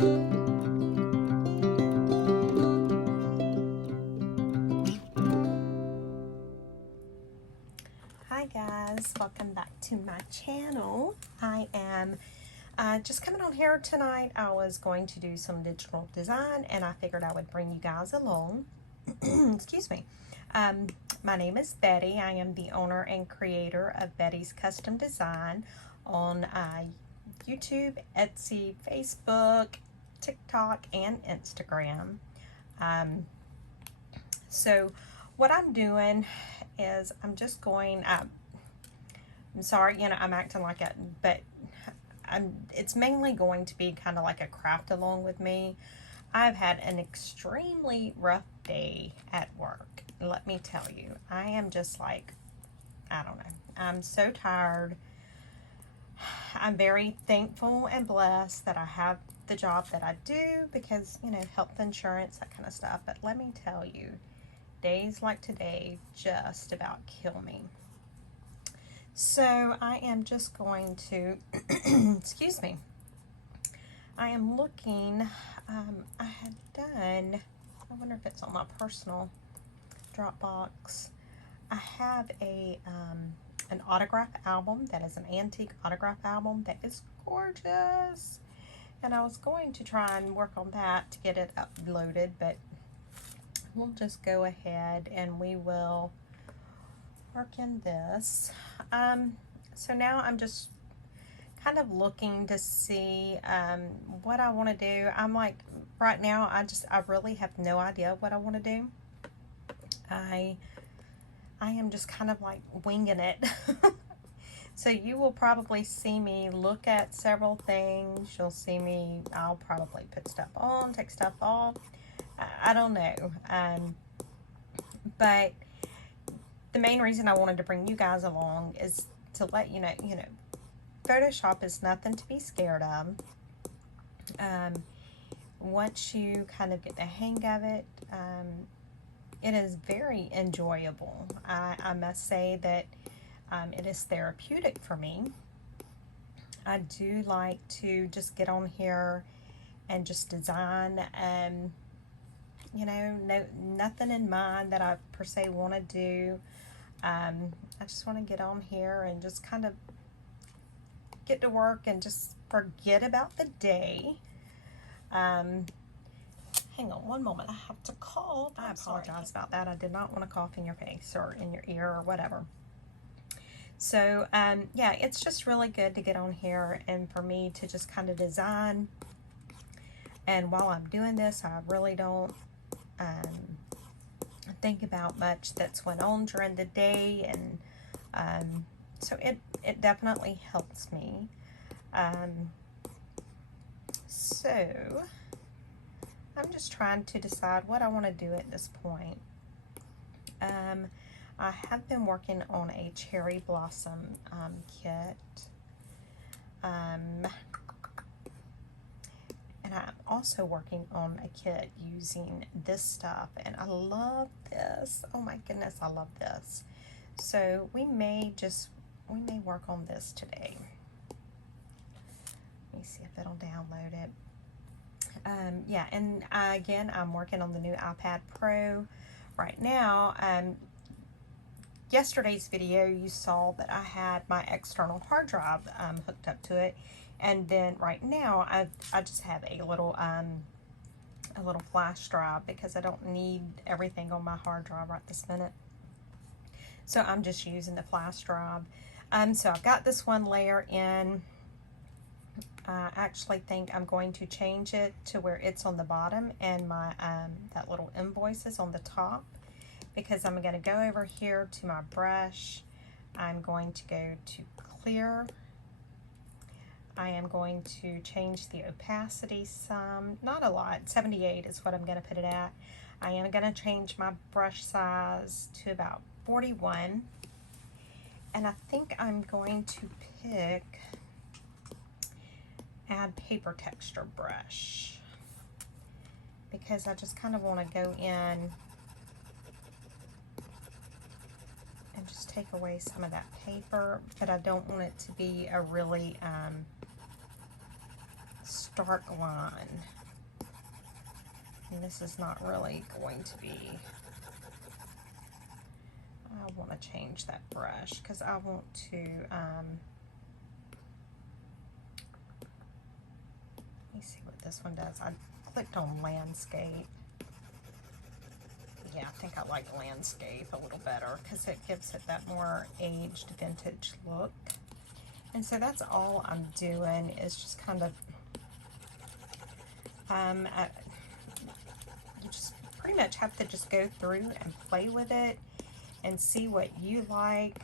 Hi guys, welcome back to my channel. I am just coming on here tonight. I was going to do some digital design and I figured I would bring you guys along. Excuse me. My name is Betty. I am the owner and creator of Betty's Custom Design on YouTube, Etsy, Facebook, TikTok, and Instagram. So what I'm doing is I'm just going, I'm sorry, I'm acting like it, but it's mainly going to be kind of like a craft along with me. I've had an extremely rough day at work. Let me tell you, I am just like, I don't know. I'm so tired. I'm very thankful and blessed that I have the job that I do because, health insurance, that kind of stuff. But let me tell you, days like today just about kill me. So I am just going to, excuse me, I am looking, I had done, I wonder if it's on my personal Dropbox. I have an autograph album that is an antique autograph album that is gorgeous. And I was going to try and work on that to get it uploaded, but we'll just go ahead and we will work in this. So now I'm just kind of looking to see what I want to do. I'm like, right now, I really have no idea what I want to do. I am just kind of like winging it. So you will probably see me look at several things. You'll see me, I'll probably put stuff on, take stuff off. I don't know. But the main reason I wanted to bring you guys along is to let you know, Photoshop is nothing to be scared of. Once you kind of get the hang of it, it is very enjoyable. I must say that it is therapeutic for me. I do like to just get on here and just design. Nothing in mind that I per se want to do. I just want to get on here and just kind of get to work and just forget about the day. Hang on one moment, I have to cough. I apologize about that. I did not want to cough in your face or in your ear or whatever. So, yeah, it's just really good to get on here and for me to just kind of design. And while I'm doing this, I really don't think about much that's went on during the day, and so it definitely helps me. So I'm just trying to decide what I want to do at this point. I have been working on a cherry blossom kit. And I'm also working on a kit using this stuff, and I love this. Oh my goodness, I love this. So we may work on this today. Let me see if it'll download it. Yeah, and again, I'm working on the new iPad Pro right now. Yesterday's video, you saw that I had my external hard drive hooked up to it. And then right now, I just have a little flash drive because I don't need everything on my hard drive right this minute. So I'm just using the flash drive. So I've got this one layer in. I actually think I'm going to change it to where it's on the bottom and my that little invoice is on the top, because I'm going to go over here to my brush. I'm going to go to clear. I am going to change the opacity some, not a lot, 78 is what I'm going to put it at. I am going to change my brush size to about 41. And I think I'm going to pick add paper texture brush, because I just kind of want to go in and just take away some of that paper, but I don't want it to be a really dark line. And this is not really going to be, I want to change that brush because I want to, let me see what this one does. I clicked on landscape. Yeah, I think I like landscape a little better because it gives it that more aged vintage look. And so that's all I'm doing is just kind of, you just pretty much have to just go through and play with it and see what you like,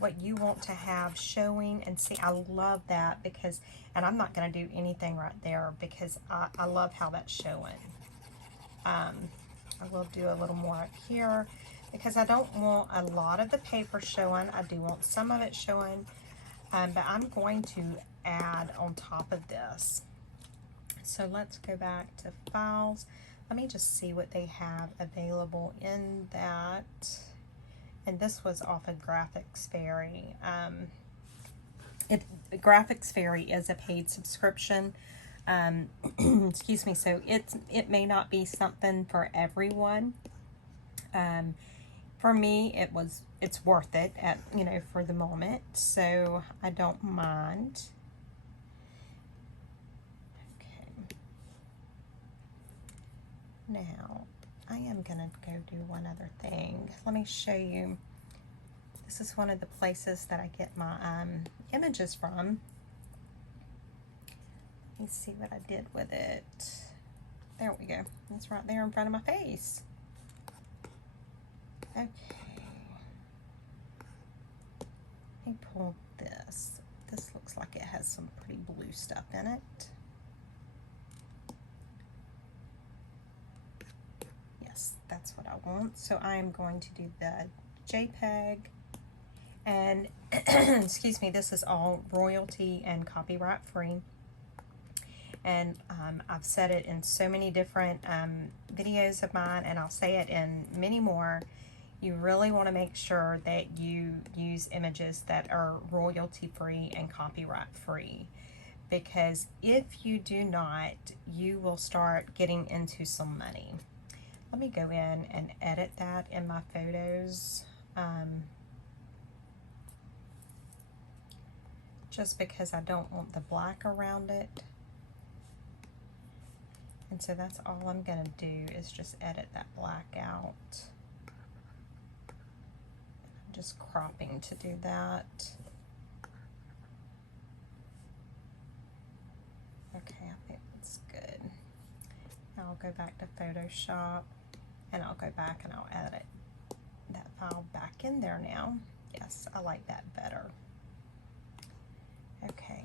what you want to have showing. And see, I love that because, and I'm not going to do anything right there because I love how that's showing. I will do a little more up here because I don't want a lot of the paper showing. I do want some of it showing, but I'm going to add on top of this. So let's go back to files. Let me just see what they have available in that. And this was off of Graphics Fairy. Graphics Fairy is a paid subscription. Excuse me. So it may not be something for everyone. For me, it's worth it at, you know, for the moment. So I don't mind. Now, I am going to go do one other thing. Let me show you. This is one of the places that I get my images from. Let me see what I did with it. There we go. It's right there in front of my face. Okay. Let me pull this. This looks like it has some pretty blue stuff in it. That's what I want. So I am going to do the JPEG, and excuse me, this is all royalty and copyright free. And I've said it in so many different videos of mine, and I'll say it in many more. You really want to make sure that you use images that are royalty free and copyright free, because if you do not, you will start getting into some money. Let me go in and edit that in my photos, just because I don't want the black around it. And so that's all I'm going to do is just edit that black out. I'm just cropping to do that. Okay, I think that's good. Now I'll go back to Photoshop. And I'll go back and I'll edit that file back in there now. Yes, I like that better. Okay.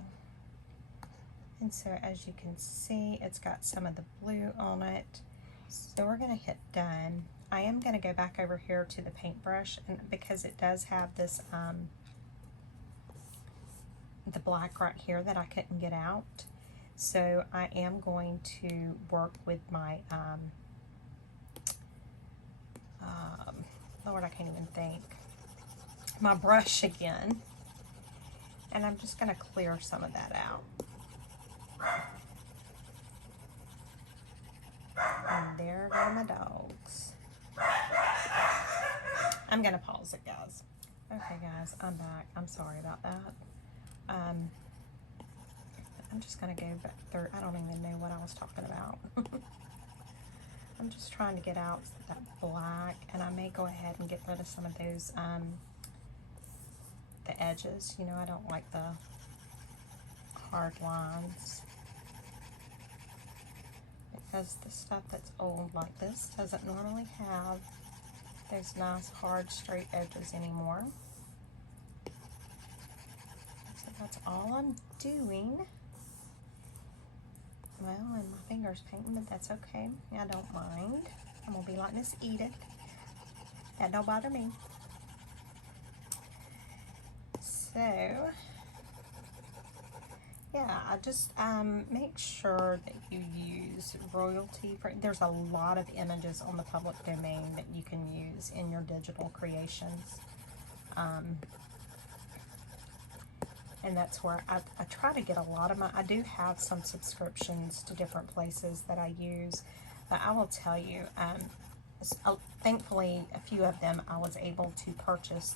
And so as you can see, it's got some of the blue on it. So we're going to hit done. I am going to go back over here to the paintbrush, and because it does have this, the black right here that I couldn't get out. So I am going to work with my, Lord, I can't even think, my brush again, and I'm just going to clear some of that out. And there go my dogs. I'm going to pause it, guys. Okay, guys, I'm back. I'm sorry about that. I'm just going to go back through. I don't even know what I was talking about. I'm just trying to get out that black, and I may go ahead and get rid of some of those, the edges. You know, I don't like the hard lines, because the stuff that's old like this doesn't normally have those nice hard straight edges anymore. So that's all I'm doing. Well, and my finger's painting, but that's okay. I don't mind. I'm going to be like Miss Edith. That don't bother me. So, yeah, I just make sure that you use royalty free. There's a lot of images on the public domain that you can use in your digital creations. and that's where I try to get a lot of my, I do have some subscriptions to different places that I use, but I will tell you, thankfully a few of them I was able to purchase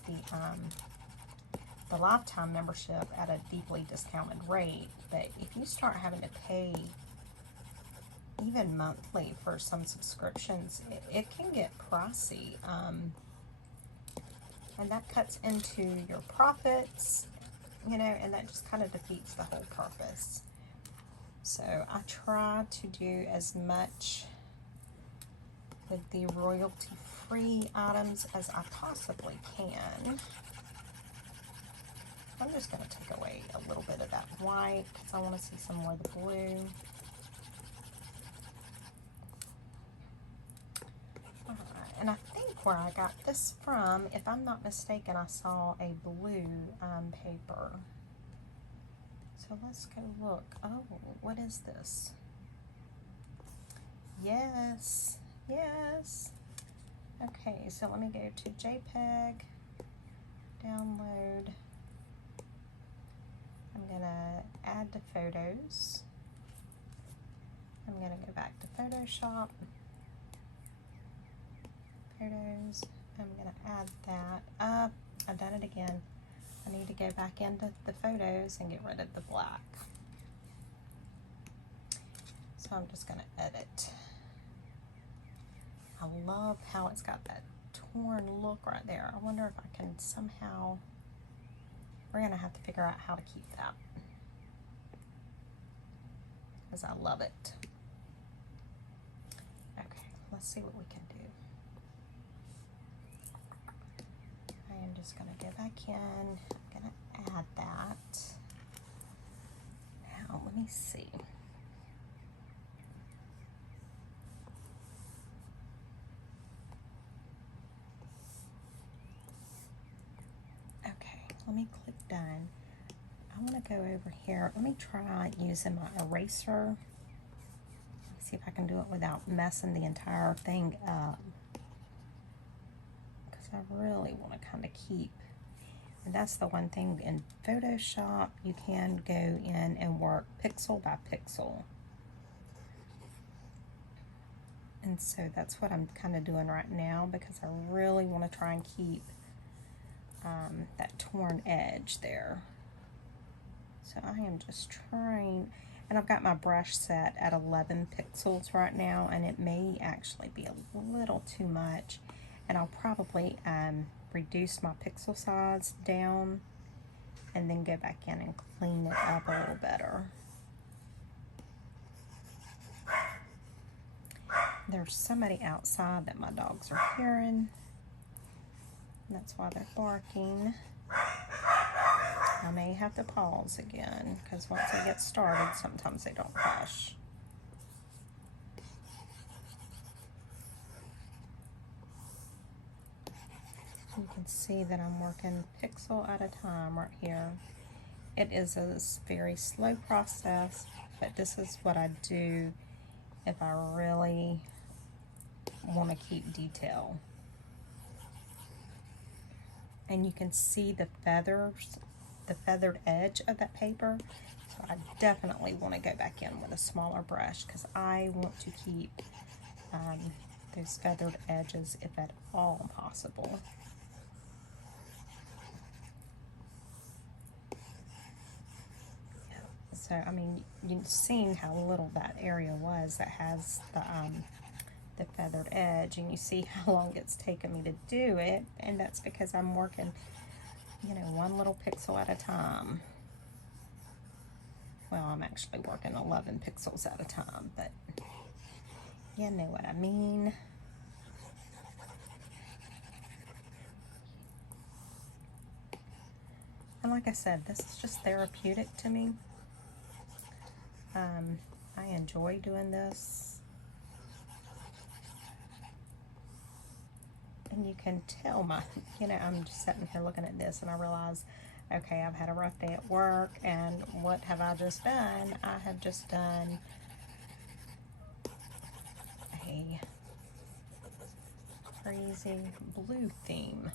the lifetime membership at a deeply discounted rate. But if you start having to pay even monthly for some subscriptions, it can get pricey, and that cuts into your profits, you know, and that just kind of defeats the whole purpose. So I try to do as much with the royalty-free items as I possibly can. I'm just going to take away a little bit of that white because I want to see some more of the blue. Alright, and I think where I got this from, if I'm not mistaken, I saw a blue paper. So let's go look. Oh, what is this? Yes, yes. Okay, so let me go to JPEG, download. I'm gonna add to photos. I'm gonna go back to Photoshop, photos. I'm gonna add that. I've done it again. I need to go back into the photos and get rid of the black. So I'm just gonna edit. I love how it's got that torn look right there. I wonder if I can somehow, we're gonna have to figure out how to keep that, because I love it. Okay, let's see what we can do. I am just gonna go back in, I'm gonna add that. Now, let me see. Let me click done. I want to go over here. Let me try using my eraser. See if I can do it without messing the entire thing up, because I really want to kind of keep, and that's the one thing in Photoshop, you can go in and work pixel by pixel. And so that's what I'm kind of doing right now, because I really want to try and keep that torn edge there. So I am just trying, and I've got my brush set at 11 pixels right now, and it may actually be a little too much, and I'll probably reduce my pixel size down and then go back in and clean it up a little better. There's somebody outside that my dogs are hearing. That's why they're barking. I may have to pause again, because once they get started, sometimes they don't hush. You can see that I'm working pixel at a time right here. It is a very slow process, but this is what I do if I really want to keep detail. And you can see the feathers, the feathered edge of that paper. So I definitely want to go back in with a smaller brush, because I want to keep those feathered edges if at all possible. So I mean, you've seen how little that area was that has the feathered edge, and you see how long it's taken me to do it, and that's because I'm working, you know, one little pixel at a time. Well, I'm actually working 11 pixels at a time, but you know what I mean. And like I said, this is just therapeutic to me. I enjoy doing this. And you can tell my, you know, I'm just sitting here looking at this and I realize, okay, I've had a rough day at work, and what have I just done? I have just done a crazy blue theme.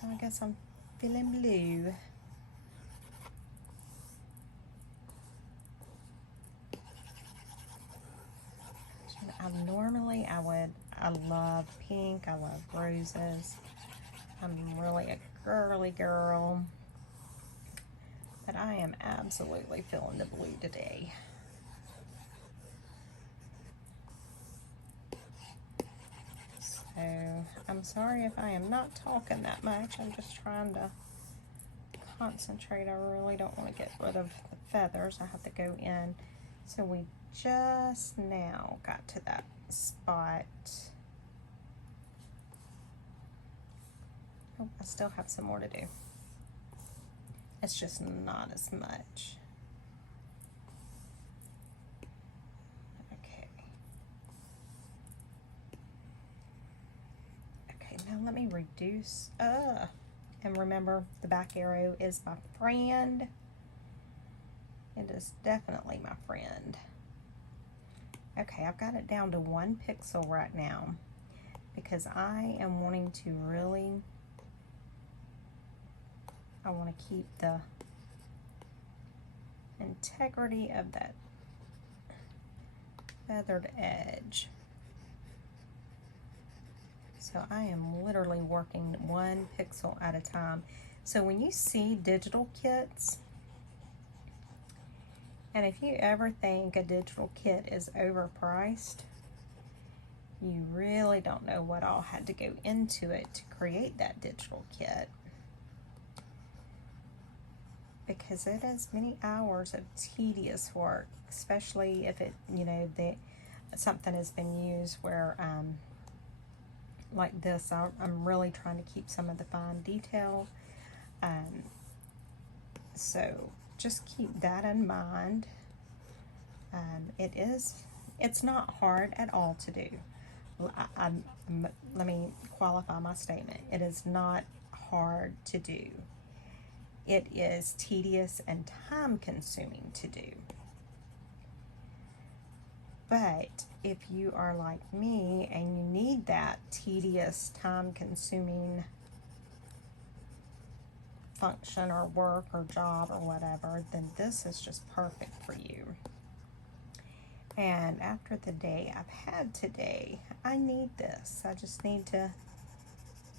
So I guess I'm feeling blue. I love pink, I love roses. I'm really a girly girl, but I am absolutely feeling the blue today. So I'm sorry if I am not talking that much. I'm just trying to concentrate. I really don't want to get rid of the feathers. I have to go in. So we just now got to that spot. Oh, I still have some more to do. It's just not as much. Okay. Okay, now let me reduce. And remember, the back arrow is my friend. It is definitely my friend. Okay, I've got it down to 1 pixel right now because I am wanting to really, I want to keep the integrity of that feathered edge. So I am literally working 1 pixel at a time. So when you see digital kits, and if you ever think a digital kit is overpriced, you really don't know what all had to go into it to create that digital kit. Because it is many hours of tedious work, especially if it, you know, something has been used where, like this, I'm really trying to keep some of the fine detail. So just keep that in mind. It's not hard at all to do. Let me qualify my statement. It is not hard to do. It is tedious and time consuming to do. But if you are like me and you need that tedious, time consuming function or work or job or whatever, then this is just perfect for you. And after the day I've had today, I need this. I just need to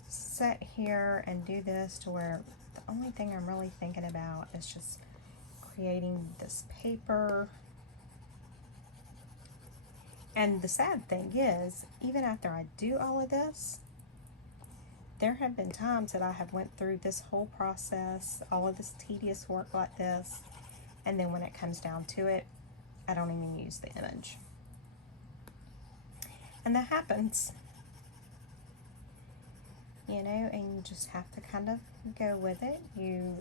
sit here and do this to where the only thing I'm really thinking about is just creating this paper. And the sad thing is, even after I do all of this, there have been times that I have went through this whole process, all of this tedious work like this, and then when it comes down to it, I don't even use the image. And that happens, you know, and you just have to kind of go with it. You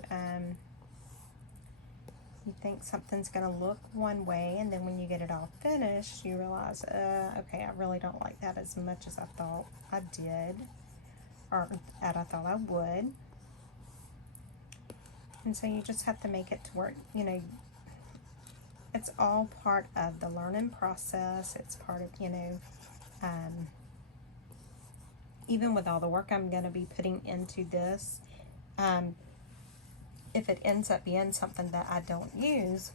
think something's gonna look one way, and then when you get it all finished, you realize, okay, I really don't like that as much as I thought I did, or that I thought I would. And so you just have to make it to where, you know, it's all part of the learning process. It's part of, you know, even with all the work I'm going to be putting into this, if it ends up being something that I don't use,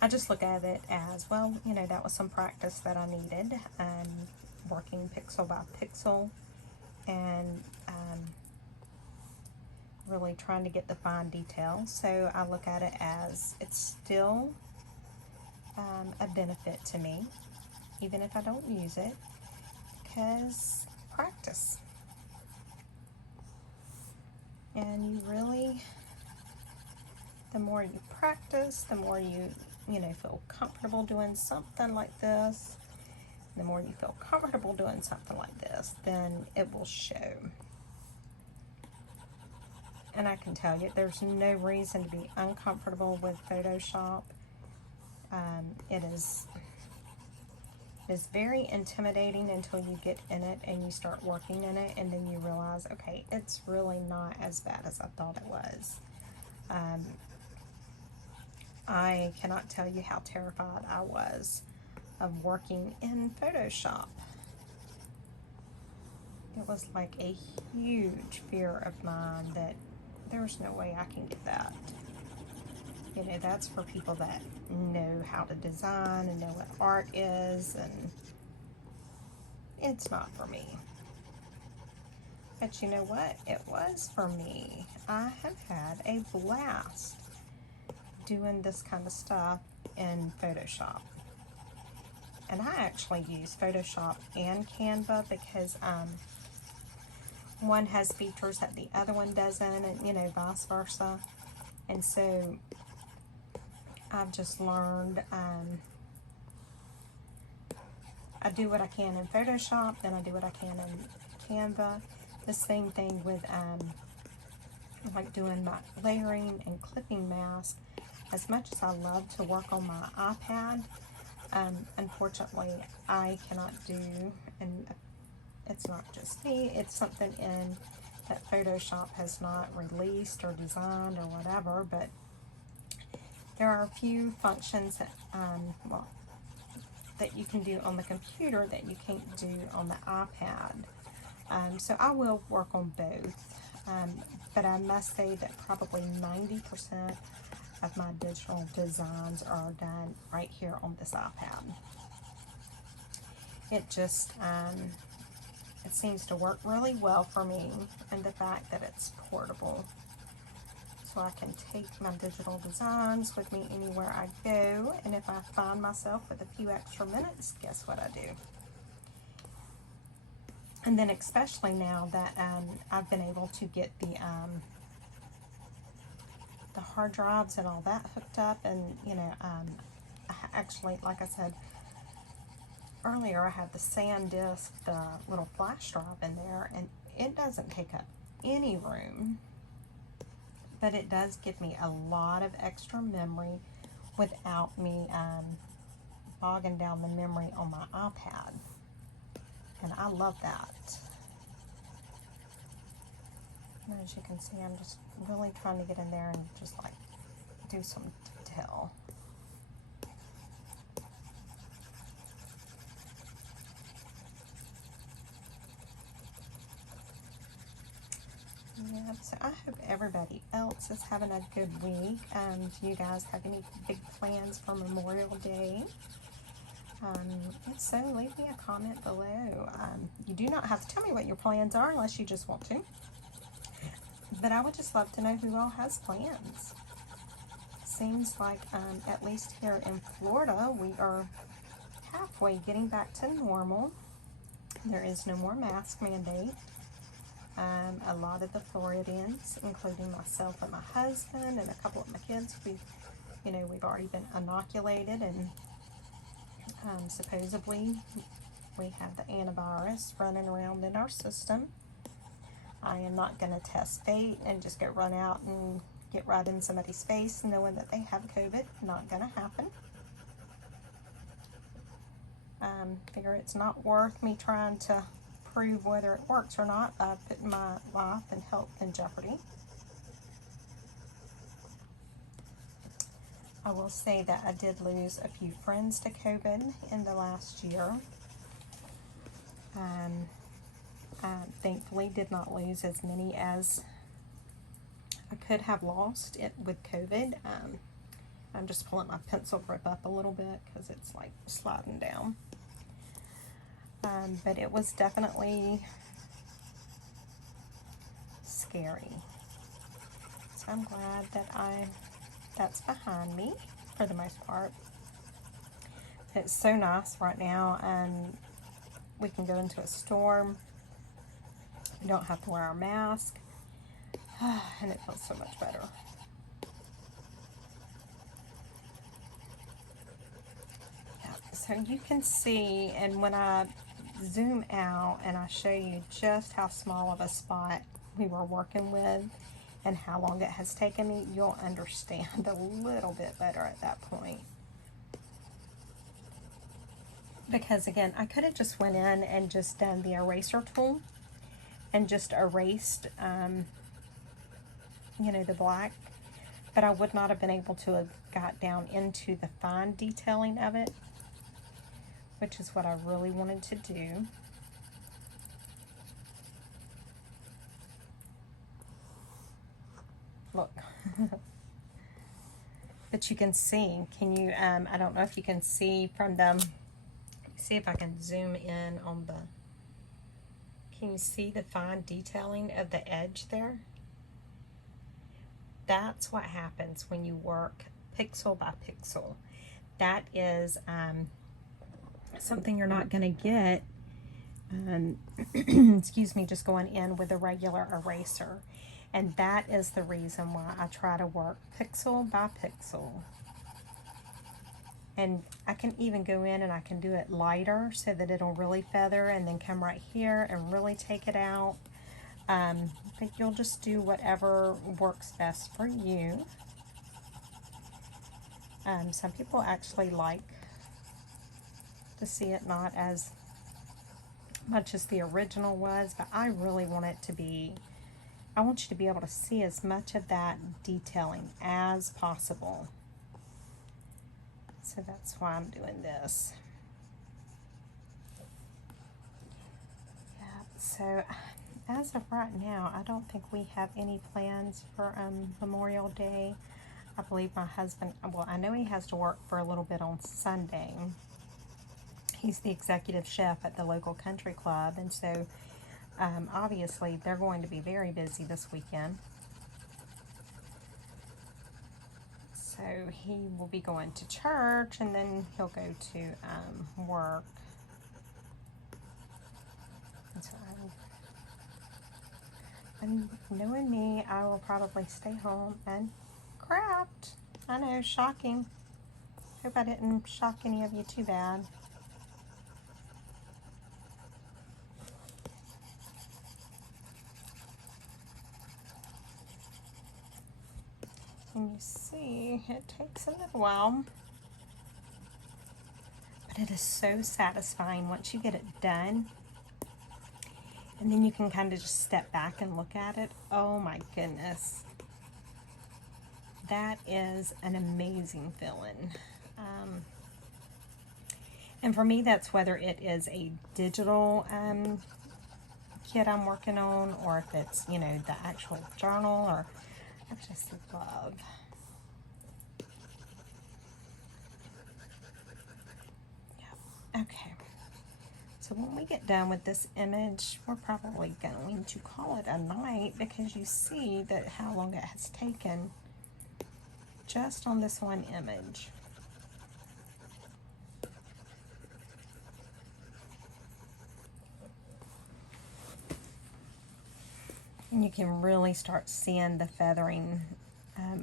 I just look at it as, well, you know, that was some practice that I needed, working pixel by pixel, and really trying to get the fine detail. So I look at it as it's still a benefit to me, even if I don't use it, because practice. And you really, the more you practice, the more you know, feel comfortable doing something like this. The more you feel comfortable doing something like this, then it will show. And I can tell you, there's no reason to be uncomfortable with Photoshop. It is very intimidating until you get in it and you start working in it, and then you realize, okay, it's really not as bad as I thought it was. I cannot tell you how terrified I was of working in Photoshop. It was like a huge fear of mine that there's no way I can get that. You know, that's for people that know how to design and know what art is, and it's not for me. But you know what? It was for me. I have had a blast doing this kind of stuff in Photoshop. And I actually use Photoshop and Canva because one has features that the other one doesn't, and you know, vice versa. And so I've just learned, I do what I can in Photoshop, then I do what I can in Canva. The same thing with like doing my layering and clipping mask. As much as I love to work on my iPad, unfortunately I cannot do, and it's not just me, it's something in that Photoshop has not released or designed or whatever, but there are a few functions that, well, that you can do on the computer that you can't do on the iPad. So I will work on both, but I must say that probably 90% of my digital designs are done right here on this iPad. It just, it seems to work really well for me, and the fact that it's portable. So I can take my digital designs with me anywhere I go, and if I find myself with a few extra minutes, guess what I do? And then especially now that I've been able to get the hard drives and all that hooked up, and you know, actually, like I said earlier, I have the SanDisk, the little flash drive in there, and it doesn't take up any room, but it does give me a lot of extra memory without me bogging down the memory on my iPad, and I love that. And as you can see, I'm just really trying to get in there and just like do some detail. Yeah, so I hope everybody else is having a good week. Do you guys have any big plans for Memorial Day? If so, leave me a comment below. You do not have to tell me what your plans are unless you just want to. But I would just love to know who all has plans. Seems like, at least here in Florida, we are halfway getting back to normal. There is no more mask mandate. A lot of the Floridians, including myself and my husband and a couple of my kids, we've already been inoculated, and supposedly we have the antivirus running around in our system. I am not going to test bait and just go run out and get right in somebody's face knowing that they have COVID. Not going to happen. Figure it's not worth me trying to prove whether it works or not by putting my life and health in jeopardy. I will say that I did lose a few friends to COVID in the last year. I thankfully did not lose as many as I could have lost it with COVID. I'm just pulling my pencil grip up a little bit because it's like sliding down. But it was definitely scary. So I'm glad that that's behind me for the most part. It's so nice right now, and we can go into a store. We don't have to wear our mask, and it feels so much better. Yeah, so you can see, and when I zoom out and I show you just how small of a spot we were working with and how long it has taken me, you'll understand a little bit better at that point. Because again, I could have just went in and just done the eraser tool and just erased, the black, but I would not have been able to have got down into the fine detailing of it, which is what I really wanted to do. But you can see, can you, I don't know if you can see from the, see if I can zoom in on the, can you see the fine detailing of the edge there? That's what happens when you work pixel by pixel. That is something you're not going to get, excuse me, just going in with a regular eraser. And that is the reason why I try to work pixel by pixel. And I can even go in and I can do it lighter so that it'll really feather, and then come right here and really take it out. I think you'll just do whatever works best for you. Some people actually like to see it not as much as the original was, but I really want it to be, I want you to be able to see as much of that detailing as possible. So that's why I'm doing this. Yeah, so as of right now, I don't think we have any plans for Memorial Day. I believe my husband, well, I know he has to work for a little bit on Sunday. He's the executive chef at the local country club, and so obviously they're going to be very busy this weekend. So he will be going to church, and then he'll go to work. And so and knowing me, I will probably stay home and craft. I know, shocking. Hope I didn't shock any of you too bad. And you see, it takes a little while, but it is so satisfying once you get it done. And then you can kind of just step back and look at it. Oh my goodness. That is an amazing feeling. And for me, that's whether it is a digital kit I'm working on, or if it's, you know, the actual journal, or I just love. Yeah. Okay. So when we get done with this image, we're probably going to call it a night, because you see that how long it has taken just on this one image. And you can really start seeing the feathering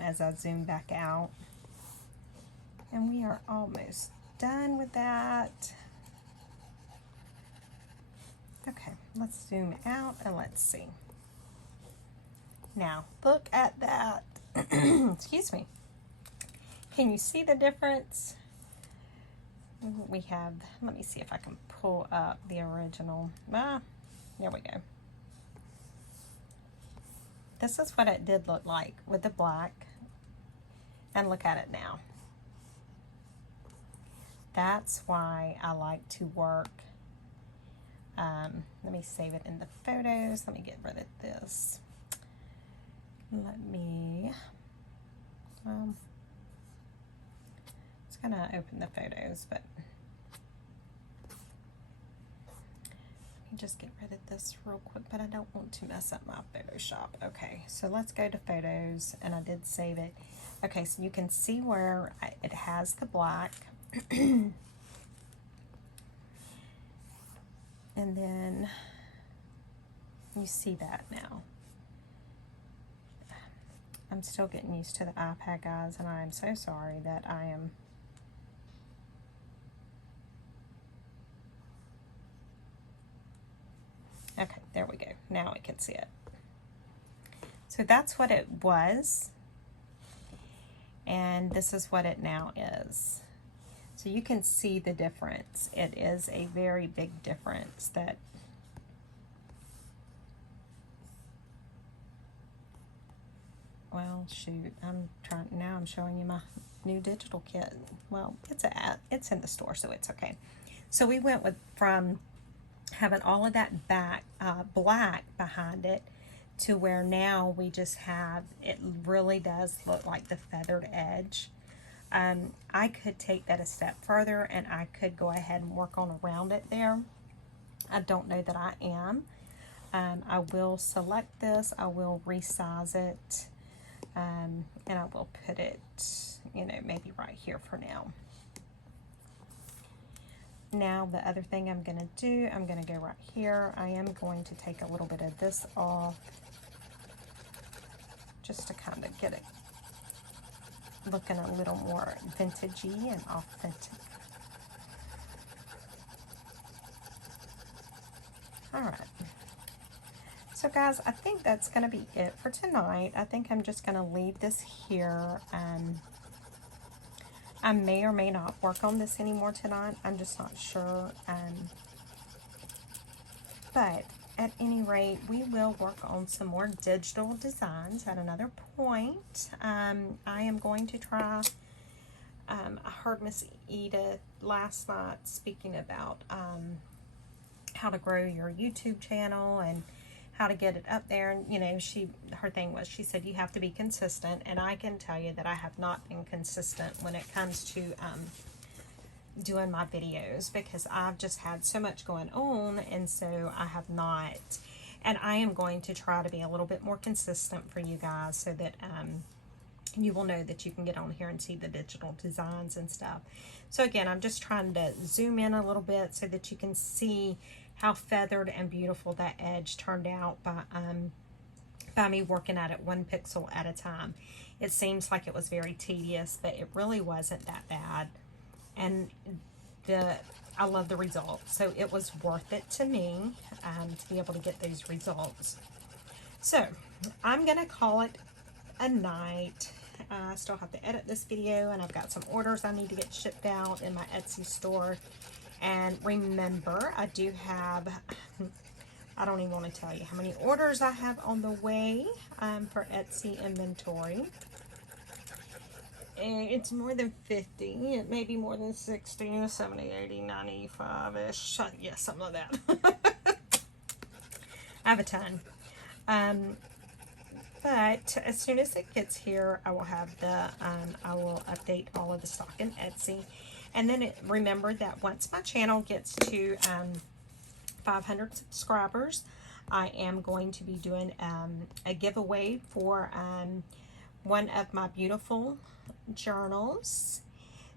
as I zoom back out. And we are almost done with that. Okay, let's zoom out and let's see. Now, look at that. Excuse me. Can you see the difference? We have, let me see if I can pull up the original. There we go. This is what it did look like with the black. And look at it now. That's why I like to work. Let me save it in the photos. Let me get rid of this. Let me, it's gonna open the photos, but let me just get rid of this real quick, but I don't want to mess up my Photoshop. Okay, so let's go to photos, and I did save it. Okay, so you can see where it has the black. And then you see that now. I'm still getting used to the iPad, guys, and I am so sorry that I am. Okay, there we go. Now we can see it. So that's what it was. And this is what it now is. So you can see the difference. It is a very big difference that well, shoot, I'm showing you my new digital kit. Well, it's in the store, so it's okay. So we went from having all of that black behind it to where now we just have, it really does look like the feathered edge. I could take that a step further and I could go ahead and work on around it there. I don't know that I am. I will select this, I will resize it, and I will put it, you know, maybe right here for now. Now the other thing I'm going to do, I'm going to go right here. I am going to take a little bit of this off just to kind of get it looking a little more vintagey and authentic. Alright. So guys, I think that's going to be it for tonight. I think I'm just going to leave this here. I may or may not work on this anymore tonight. I'm just not sure. But at any rate, we will work on some more digital designs at another point. I am going to try, I heard Miss Edith last night speaking about how to grow your YouTube channel and how to get it up there. And, you know, her thing was, she said, you have to be consistent. And I can tell you that I have not been consistent when it comes to doing my videos, because I've just had so much going on, and so I have not. And I am going to try to be a little bit more consistent for you guys, so that you will know that you can get on here and see the digital designs and stuff. So again, I'm just trying to zoom in a little bit so that you can see how feathered and beautiful that edge turned out by me working at it 1 pixel at a time. It seems like it was very tedious, but it really wasn't that bad. And I love the results, so it was worth it to me to be able to get those results. So I'm gonna call it a night. I still have to edit this video, and I've got some orders I need to get shipped out in my Etsy store. And remember, I do have, I don't even want to tell you how many orders I have on the way for Etsy inventory. It's more than 50. It may be more than 60, 70, 80, 95-ish. Yeah, something like that. I have a ton. But as soon as it gets here, I will have the, I will update all of the stock in Etsy. And then remember that once my channel gets to 500 subscribers, I am going to be doing a giveaway for one of my beautiful journals.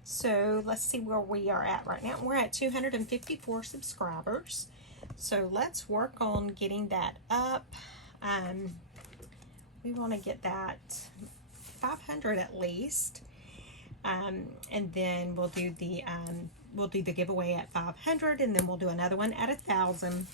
So let's see where we are at right now. We're at 254 subscribers. So let's work on getting that up. We want to get that 500 at least. And then we'll do the giveaway at 500, and then we'll do another one at 1,000.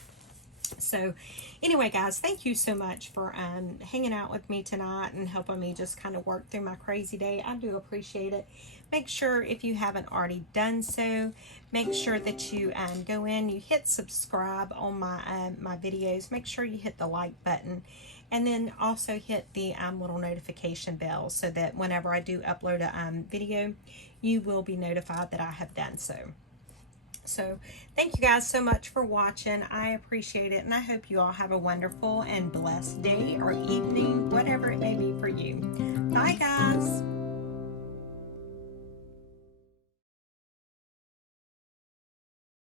So anyway, guys, thank you so much for hanging out with me tonight and helping me just kind of work through my crazy day. I do appreciate it. Make sure, if you haven't already done so, make sure that you go in, you hit subscribe on my my videos. Make sure you hit the like button, and then also hit the little notification bell, so that whenever I do upload a video, you will be notified that I have done so. So thank you guys so much for watching. I appreciate it, and I hope you all have a wonderful and blessed day or evening, whatever it may be for you. Bye, guys.